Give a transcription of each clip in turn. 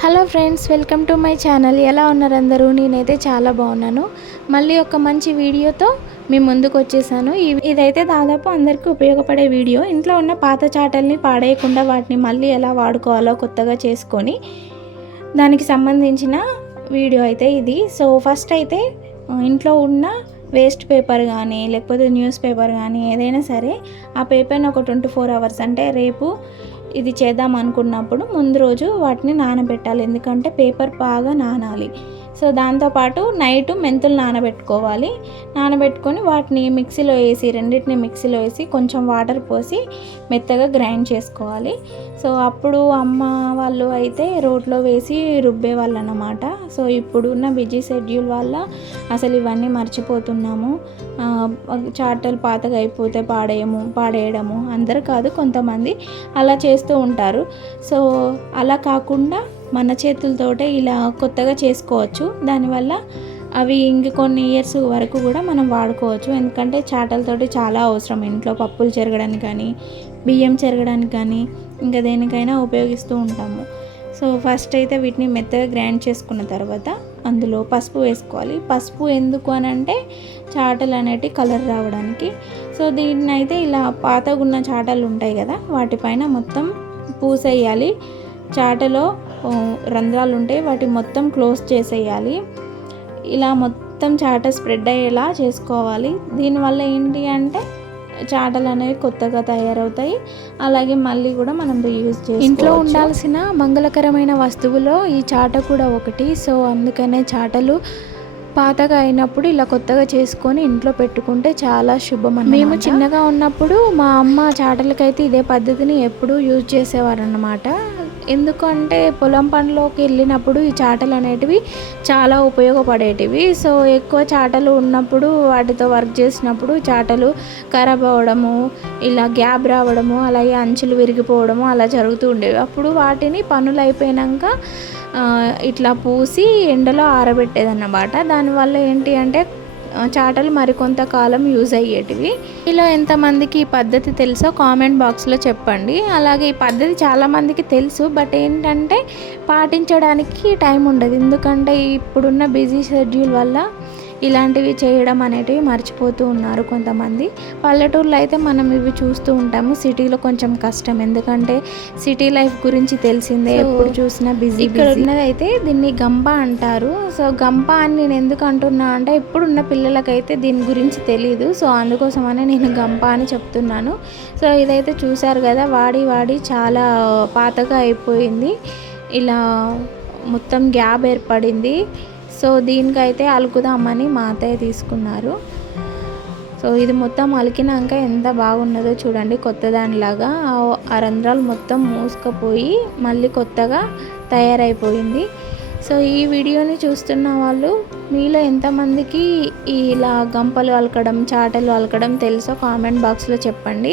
Hello friends welcome to my channel. ఎలా ఉన్నారు అందరూ? నేనైతే చాలా బాగున్నాను. మళ్ళీ ఒక మంచి వీడియోతో మీ ముందుకు వచ్చేసాను. ఇదైతే దాదాపు అందరికీ ఉపయోగపడే వీడియో. ఇంట్లో ఉన్న పాత చాటల్ని పాడేయకుండా వాటిని మళ్ళీ ఎలా వాడుకోవాలో కొత్తగా చేసుకొని దానికి సంబంధించిన వీడియో అయితే ఇది. సో ఫస్ట్ అయితే ఇంట్లో ఉన్న వేస్ట్ పేపర్ కానీ లేకపోతే న్యూస్ పేపర్ కానీ ఏదైనా సరే ఆ పేపర్ని ఒక ట్వంటీ ఫోర్ అవర్స్ అంటే రేపు ఇది చేద్దాం అనుకున్నప్పుడు ముందు రోజు వాటిని నానబెట్టాలి. ఎందుకంటే పేపర్ బాగా నానాలి. సో దాంతోపాటు నైట్ మెంతులు నానబెట్టుకోవాలి. నానబెట్టుకొని వాటిని మిక్సీలో వేసి రెండింటిని మిక్సీలో వేసి కొంచెం వాటర్ పోసి మెత్తగా గ్రైండ్ చేసుకోవాలి. సో అప్పుడు అమ్మ వాళ్ళు అయితే రోట్లో వేసి రుబ్బేవాళ్ళు అనమాట సో ఇప్పుడున్న బిజీ షెడ్యూల్ వల్ల అసలు ఇవన్నీ మర్చిపోతున్నాము. చాటలు పాతగా అయిపోతే పాడేయము పాడేయడము అందరు కాదు కొంతమంది అలా చేస్తూ ఉంటారు. సో అలా కాకుండా మన చేతులతోటే ఇలా కొత్తగా చేసుకోవచ్చు. దానివల్ల అవి ఇంక కొన్ని ఇయర్స్ వరకు కూడా మనం వాడుకోవచ్చు. ఎందుకంటే చాటలతోటి చాలా అవసరం. ఇంట్లో పప్పులు చెరగడానికి కానీ బియ్యం చెరగడానికి కానీ ఇంకా దేనికైనా ఉపయోగిస్తూ ఉంటాము. సో ఫస్ట్ అయితే వీటిని మెత్తగా గ్రైండ్ చేసుకున్న తర్వాత అందులో పసుపు వేసుకోవాలి. పసుపు ఎందుకు అని అంటే చాటలు అనేటివి కలర్ రావడానికి. సో దీన్ని అయితే ఇలా పాతగున్న చాటలు ఉంటాయి కదా వాటిపైన మొత్తం పూసేయాలి. చాటలో రంధ్రాలు ఉంటాయి వాటి మొత్తం క్లోజ్ చేసేయాలి. ఇలా మొత్తం చాట స్ప్రెడ్ అయ్యేలా చేసుకోవాలి. దీనివల్ల ఏంటి అంటే చాటలు అనేవి కొత్తగా తయారవుతాయి. అలాగే మళ్ళీ కూడా మనం రీయూజ్ చేసి ఇంట్లో ఉండాల్సిన మంగళకరమైన వస్తువులో ఈ చాట కూడా ఒకటి. సో అందుకనే చాటలు పాతగా అయినప్పుడు ఇలా కొత్తగా చేసుకొని ఇంట్లో పెట్టుకుంటే చాలా శుభం మేము చిన్నగా ఉన్నప్పుడు మా అమ్మ చాటలకైతే ఇదే పద్ధతిని ఎప్పుడూ యూజ్ చేసేవారన్నమాట. ఎందుకంటే పొలం పనిలోకి వెళ్ళినప్పుడు ఈ చాటలు అనేటివి చాలా ఉపయోగపడేటివి. సో ఎక్కువ చాటలు ఉన్నప్పుడు వాటితో వర్క్ చేసినప్పుడు చాటలు ఖరాబ్ అవ్వడము ఇలా గ్యాప్ రావడము అలాగే అంచులు విరిగిపోవడము అలా జరుగుతూ ఉండేవి. అప్పుడు వాటిని పనులు అయిపోయాక ఇట్లా పూసి ఎండలో ఆరబెట్టేదన్నమాట. దానివల్ల ఏంటి అంటే చాటలు మరికొంతకాలం యూజ్ అయ్యేటివి. ఇలా ఎంతమందికి ఈ పద్ధతి తెలుసో కామెంట్ బాక్స్లో చెప్పండి. అలాగే ఈ పద్ధతి చాలామందికి తెలుసు బట్ ఏంటంటే పాటించడానికి టైం ఉండదు. ఎందుకంటే ఇప్పుడున్న బిజీ షెడ్యూల్ వల్ల ఇలాంటివి చేయడం అనేటివి మర్చిపోతూ ఉన్నారు కొంతమంది. పల్లెటూరులో అయితే మనం ఇవి చూస్తూ ఉంటాము. సిటీలో కొంచెం కష్టం. ఎందుకంటే సిటీ లైఫ్ గురించి తెలిసిందే. ఎప్పుడు చూసినా బిజీ ఇక్కడ ఉన్నది అయితే దీన్ని గంప అంటారు. సో గంప అని నేను ఎందుకు అంటున్నా అంటే ఇప్పుడున్న పిల్లలకైతే దీని గురించి తెలియదు సో అందుకోసమనే నేను గంప అని చెప్తున్నాను. సో ఇదైతే చూసారు కదా వాడి వాడి చాలా పాతగా అయిపోయింది. ఇలా మొత్తం గ్యాప్ ఏర్పడింది. సో దీనికైతే అలుకుదామని మా అత్తయ్య తీసుకున్నారు. సో ఇది మొత్తం అలికినాక ఎంత బాగున్నదో చూడండి కొత్త దానిలాగా ఆ- ఆ రంధ్రాలు మొత్తం మూసుకుపోయి మళ్ళీ కొత్తగా తయారైపోయింది. సో ఈ వీడియోని చూస్తున్న వాళ్ళు మీలో ఎంతమందికి ఇలా గంపలు అలకడం చాటలు అలకడం తెలుసో కామెంట్ బాక్స్లో చెప్పండి.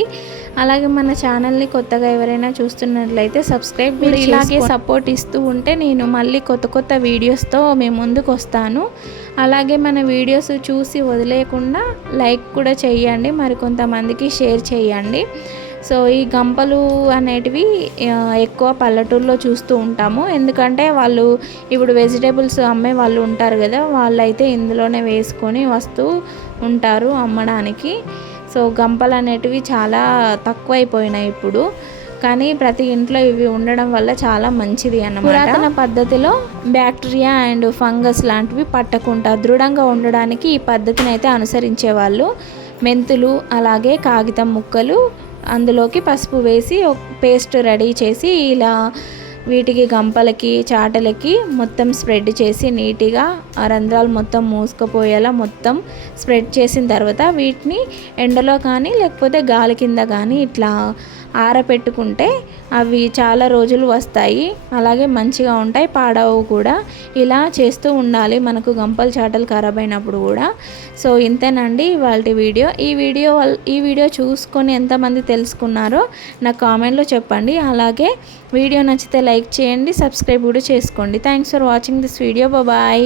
అలాగే మన ఛానల్ని కొత్తగా ఎవరైనా చూస్తున్నట్లయితే సబ్స్క్రైబ్ మీరు ఇలాగే సపోర్ట్ ఇస్తూ ఉంటే నేను మళ్ళీ కొత్త కొత్త వీడియోస్తో మేము ముందుకు వస్తాను. అలాగే మన వీడియోస్ చూసి వదిలేయకుండా లైక్ కూడా చేయండి. మరి కొంతమందికి షేర్ చేయండి. సో ఈ గంపలు అనేటివి ఎక్కువ పల్లెటూరులో చూస్తూ ఉంటాము. ఎందుకంటే వాళ్ళు ఇప్పుడు వెజిటేబుల్స్ అమ్మే వాళ్ళు ఉంటారు కదా వాళ్ళైతే ఇందులోనే వేసుకొని వస్తూ ఉంటారు అమ్మడానికి. సో గంపలు అనేటివి చాలా తక్కువైపోయినాయి ఇప్పుడు. కానీ ప్రతి ఇంట్లో ఇవి ఉండడం వల్ల చాలా మంచిది అన్నమాట. పురాతన పద్ధతిలో బ్యాక్టీరియా అండ్ ఫంగస్ లాంటివి పట్టకుండా దృఢంగా ఉండడానికి ఈ పద్ధతిని అయితే అనుసరించేవాళ్ళు. మెంతులు అలాగే కాగితం ముక్కలు అందులోకి పసుపు వేసి ఒక పేస్ట్ రెడీ చేసి ఇలా వీటికి గంపలకి చాటలకి మొత్తం స్ప్రెడ్ చేసి నీట్గా ఆ రంధ్రాలు మొత్తం మూసుకుపోయేలా మొత్తం స్ప్రెడ్ చేసిన తర్వాత వీటిని ఎండలో కానీ లేకపోతే గాలి కింద కానీ ఇట్లా ఆరపెట్టుకుంటే అవి చాలా రోజులు వస్తాయి. అలాగే మంచిగా ఉంటాయి. పాడవు కూడా. ఇలా చేస్తూ ఉండాలి. మనకు గంపలు చాటలు ఖరాబ్ అయినప్పుడు కూడా. సో ఇంతేనండి వాళ్ళ వీడియో. ఈ వీడియో వల్ ఈ వీడియో చూసుకొని ఎంతమంది తెలుసుకున్నారో నాకు కామెంట్లో చెప్పండి. అలాగే వీడియో నచ్చితే లైక్ చేయండి సబ్స్క్రైబ్ కూడా చేసుకోండి. Thanks for watching this video bye